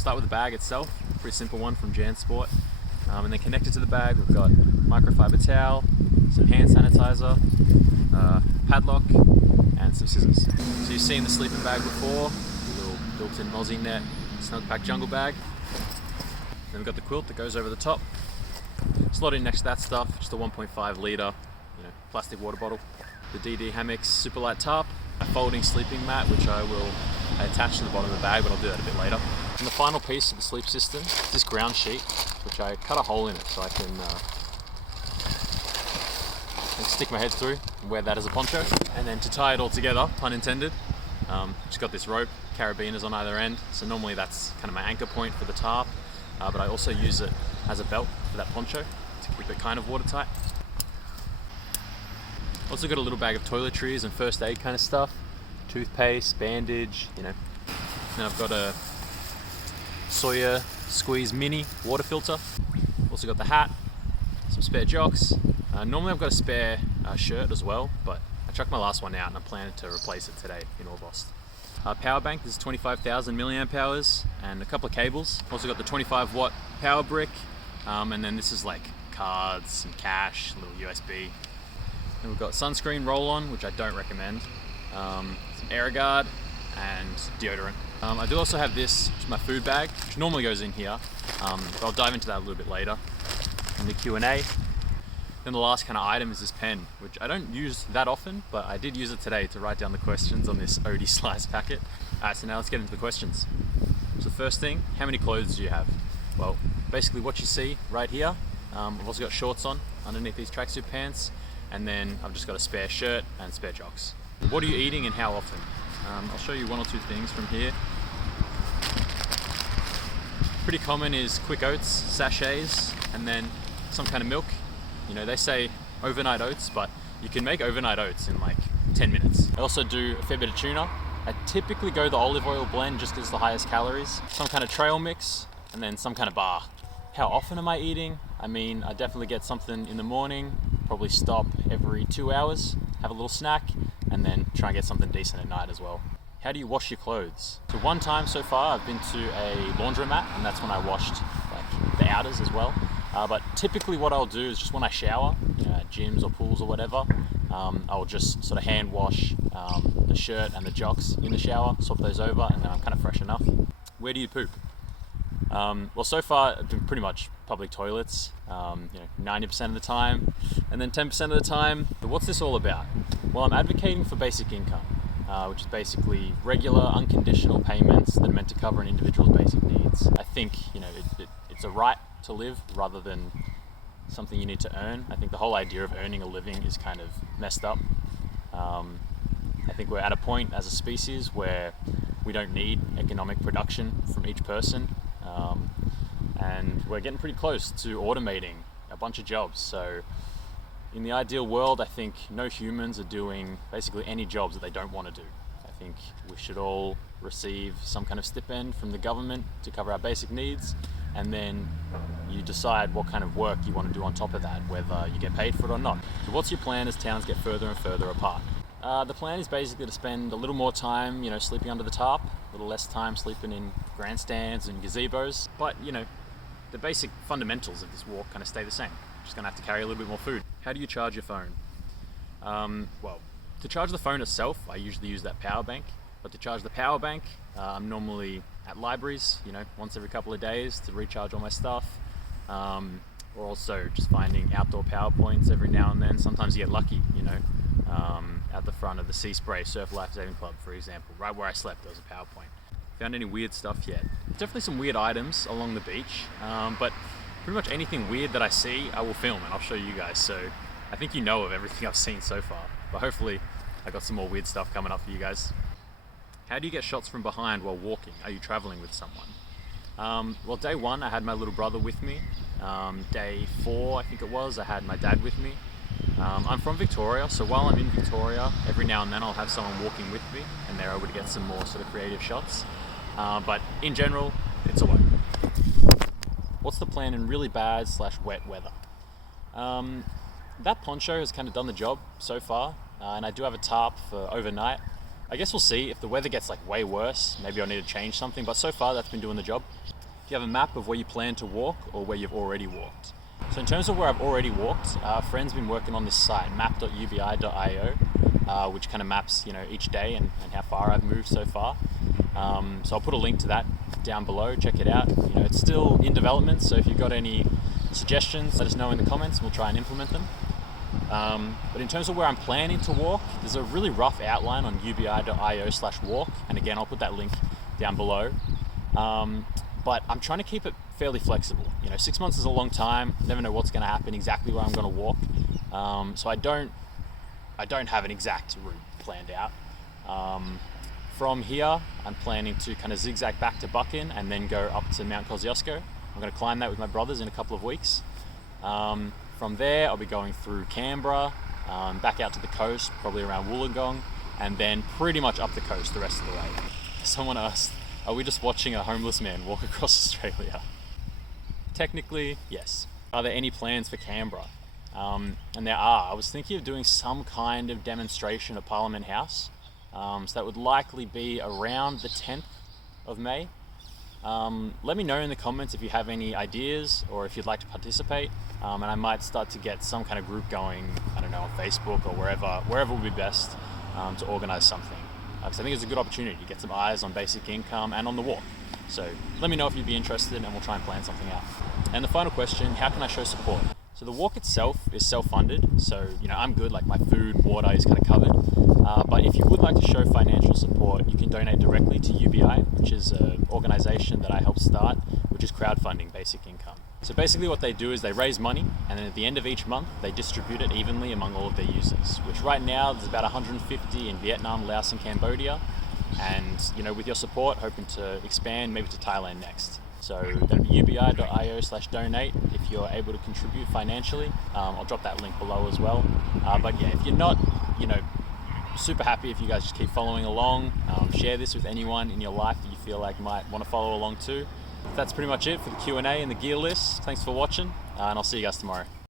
we'll start with the bag itself. Pretty simple one from JanSport. And then connected to the bag, we've got microfiber towel, some hand sanitizer, padlock, and some scissors. So you've seen the sleeping bag before, the little built-in Mozzie Net Snugpak jungle bag. Then we've got the quilt that goes over the top. Slot in next to that stuff, just a 1.5 litre, plastic water bottle. The DD Hammocks super light tarp, a folding sleeping mat, which I attach to the bottom of the bag, but I'll do that a bit later. And the final piece of the sleep system is this ground sheet, which I cut a hole in it so I can stick my head through and wear that as a poncho. And then to tie it all together, pun intended, just got this rope, carabiners on either end. So normally that's kind of my anchor point for the tarp, but I also use it as a belt for that poncho to keep it kind of watertight. Also got a little bag of toiletries and first aid kind of stuff, toothpaste, bandage, Then I've got a Sawyer Squeeze Mini water filter. Also got the hat, some spare jocks. Normally I've got a spare shirt as well, but I chucked my last one out and I'm planning to replace it today in August. Power bank, this is 25,000 milliamp hours, and a couple of cables. Also got the 25 watt power brick, and then this is like cards, some cash, a little USB. Then we've got sunscreen roll-on, which I don't recommend, some AeroGuard, and deodorant. I do also have this, which is my food bag, which normally goes in here, but I'll dive into that a little bit later in the Q&A. Then the last kind of item is this pen, which I don't use that often, but I did use it today to write down the questions on this Odie Slice packet. Alright, so now let's get into the questions. So the first thing, how many clothes do you have? Well, basically what you see right here. I've also got shorts on underneath these tracksuit pants, and then I've just got a spare shirt and spare jocks. What are you eating and how often? I'll show you one or two things from here. Pretty common is quick oats, sachets, and then some kind of milk. They say overnight oats, but you can make overnight oats in like 10 minutes. I also do a fair bit of tuna. I typically go the olive oil blend just because it's the highest calories. Some kind of trail mix, and then some kind of bar. How often am I eating? I definitely get something in the morning, probably stop every 2 hours, have a little snack, and then try and get something decent at night as well. How do you wash your clothes? So one time so far I've been to a laundromat, and that's when I washed like the outers as well. But typically what I'll do is just when I shower, at gyms or pools or whatever, I'll just sort of hand wash the shirt and the jocks in the shower, swap those over, and then I'm kind of fresh enough. Where do you poop? Well, so far I've been pretty much public toilets, 90% of the time, and then 10% of the time. But what's this all about? Well, I'm advocating for basic income, which is basically regular, unconditional payments that are meant to cover an individual's basic needs. I think, it's a right to live rather than something you need to earn. I think the whole idea of earning a living is kind of messed up. I think we're at a point as a species where we don't need economic production from each person. And we're getting pretty close to automating a bunch of jobs. So in the ideal world, I think no humans are doing basically any jobs that they don't want to do. I think we should all receive some kind of stipend from the government to cover our basic needs, and then you decide what kind of work you want to do on top of that, whether you get paid for it or not. So what's your plan as towns get further and further apart? The plan is basically to spend a little more time, sleeping under the tarp, a little less time sleeping in grandstands and gazebos. But, the basic fundamentals of this walk kind of stay the same. Just gonna have to carry a little bit more food. How do you charge your phone? Well, to charge the phone itself, I usually use that power bank. But to charge the power bank, I'm normally at libraries, once every couple of days to recharge all my stuff. Or also just finding outdoor power points every now and then. Sometimes you get lucky, at the front of the Sea Spray Surf Life Saving Club, for example, right where I slept, there was a power point. Found any weird stuff yet? Definitely some weird items along the beach, but pretty much anything weird that I see, I will film and I'll show you guys. So I think you know of everything I've seen so far, but hopefully I got some more weird stuff coming up for you guys. How do you get shots from behind while walking? Are you traveling with someone? Well, day one, I had my little brother with me. Day 4, I think it was, I had my dad with me. I'm from Victoria, so while I'm in Victoria, every now and then I'll have someone walking with me, and they're able to get some more sort of creative shots. But in general, it's alone. What's the plan in really bad / wet weather? That poncho has kind of done the job so far, and I do have a tarp for overnight. I guess we'll see. If the weather gets like way worse, maybe I'll need to change something, but so far that's been doing the job. If you have a map of where you plan to walk or where you've already walked. So in terms of where I've already walked, a friend's been working on this site, map.ubi.io, which kind of maps, each day and how far I've moved so far. So I'll put a link to that down below, check it out. It's still in development, so if you've got any suggestions, let us know in the comments and we'll try and implement them. But in terms of where I'm planning to walk, there's a really rough outline on ubi.io/walk, and again, I'll put that link down below. But I'm trying to keep it fairly flexible. 6 months is a long time. Never know what's going to happen, exactly where I'm going to walk. So I don't have an exact route planned out. From here, I'm planning to kind of zigzag back to Buchan and then go up to Mount Kosciuszko. I'm going to climb that with my brothers in a couple of weeks. From there, I'll be going through Canberra, back out to the coast, probably around Wollongong, and then pretty much up the coast the rest of the way. Someone asked, are we just watching a homeless man walk across Australia? Technically, yes. Are there any plans for Canberra? And there are. I was thinking of doing some kind of demonstration at Parliament House. So that would likely be around the 10th of May. Let me know in the comments if you have any ideas or if you'd like to participate. And I might start to get some kind of group going, I don't know, on Facebook or wherever would be best to organize something. Because I think it's a good opportunity to get some eyes on basic income and on the walk. So let me know if you'd be interested and we'll try and plan something out. And the final question, how can I show support? So the walk itself is self-funded, so I'm good, like my food, water is kind of covered. But if you would like to show financial support, you can donate directly to UBI, which is an organization that I helped start, which is crowdfunding basic income. So basically what they do is they raise money, and then at the end of each month, they distribute it evenly among all of their users, which right now there's about 150 in Vietnam, Laos, and Cambodia. And with your support, hoping to expand maybe to Thailand next. So that'd be ubi.io/donate if you're able to contribute financially. I'll drop that link below as well. But yeah, if you're not, super happy if you guys just keep following along. Share this with anyone in your life that you feel like might want to follow along too. That's pretty much it for the Q&A and the gear list. Thanks for watching, and I'll see you guys tomorrow.